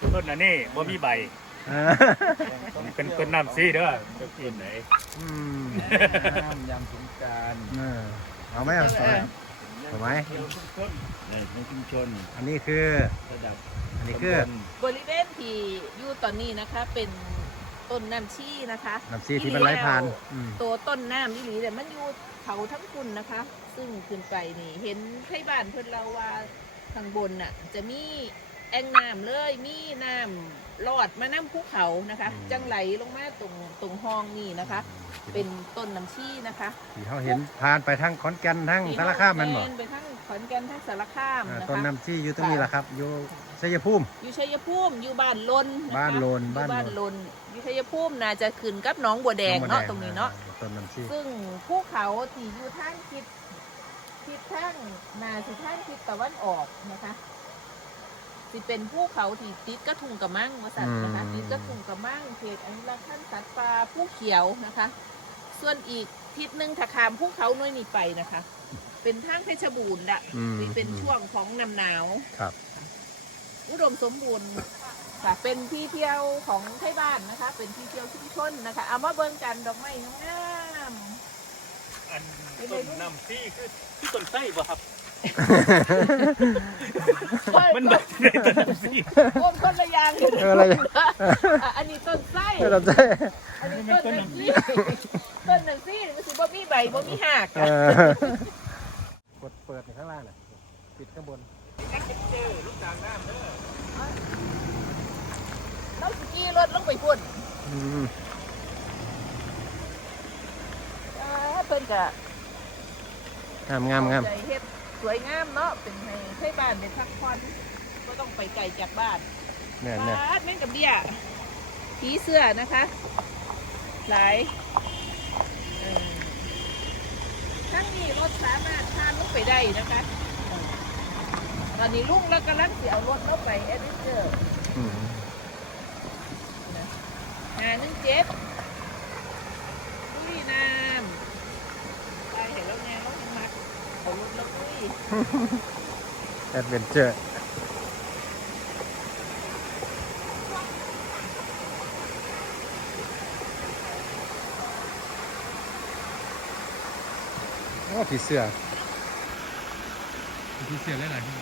ต้นอันนี้บ่มีใบเออเป็นต้นน้ำซีเด้อจะกินไหนอืมน้ำยำสงกรารเออเอาไหมเอาไหมเอาไหมในในชุมชนอันนี้คือ ระดับอันนี้คือตำบลบริเวณที่อยู่ตอนนี้นะคะเป็นต้นน้ำชี่นะคะน้ำซีที่มันไหลผ่านอืมตัวต้นน้ำนี่หลีแต่ยมันอยู่เขาทั้งคุณนะคะ ซึ่งขึ้นไปนี่ เห็นไทบ้านเพิ่นเราว่าข้างบนน่ะ จะมี แอ่งน้ำเลยมีน้ำลอดมาน้ำภูเขานะคะจังไหลลงมาตรงตรงห้องนี่นะคะ เป็นต้นน้ำชี่นะคะที่เขาเห็นผ่านไปทั้งขอนแก่นทั้งสารคามแมันบ่ไปทั้งขอนแก่นทั้งสารคามอ่านะต้นคะ น้ำซีอยู่ตรงนี้แหละครับ อยู่ชัยภูมิ อยู่ชัยภูมิอยู่บ้านลนนะคะบ้านลนอยู่บ้านลน บ้านลนอยู่ชัยภูมิน่าจะขึ้นกับหน้องบัวแดงเนาะตรงนี้เนาะต้นน้ำซีซึ่งภูเขาที่อยู่ทางทิศทิศทางนาสิทางทิศตะวันออกนะคะ สิเป็นภูเขาที่ติดกระทุงกระมังว่าสันนะคะติดกระทุงกระมังเขตอนุรักษ์พันธุ์สัตว์ป่าภูเขียวนะคะ ส่วนอีกทิศหนึ่งถ้าขามภูเขาน้อยนี่ไปนะคะ เป็นทางเพชรบูรณ์ละอืมนี่เป็นช่วงของน้ำหนาว ครับ อุดมสมบูรณ์ค่ะ เป็นที่เที่ยวของไทยบ้านนะคะ เป็นที่เที่ยวชุมชนนะคะ เอามาเบิ่งกันดอกไม้งาม อันต้นน้ำซีคือที่ต้นไส้บ่ครับๆ มันแบบในต้นน้ำซีต้นคนละอย่างเอออะไรอย่างอะอันนี้ต้นไส้ต้นน้ำซีอันนี้ต้นหนังซี่ต้นหนังซี่มันสิบ่มีใบบ่มีหากเออกดเปิดในข้างล่างน่ะปิดข้างบนเราสกี้รถลงไปพุ่นอืมอ่าเพิ่นก็งามงามงามใจเฮ็ด สวยงามเนาะเป็นให้ไทยบ้านได้พักผ่อนบ่ต้องไปไกลจากบ้านเนี่ยเนี่ยปาดแม่งกับเบี้ยผีเสื้อนะคะ หลายเอ่อทั้งนี้รถสามารถพานลงไปได้นะคะ ตอนนี้ลุงแล้วกำลังเสียเอารถลงไปเอดเวนเจอร์อืมหาหนึ่งเจ็ดอุ้ยน้ำไปเห็นแล้วไงเรายังมักเอารถแล้วอุ้ย แอดเวนเจอร์โอ้ผีเสือผีเสือหลายๆที่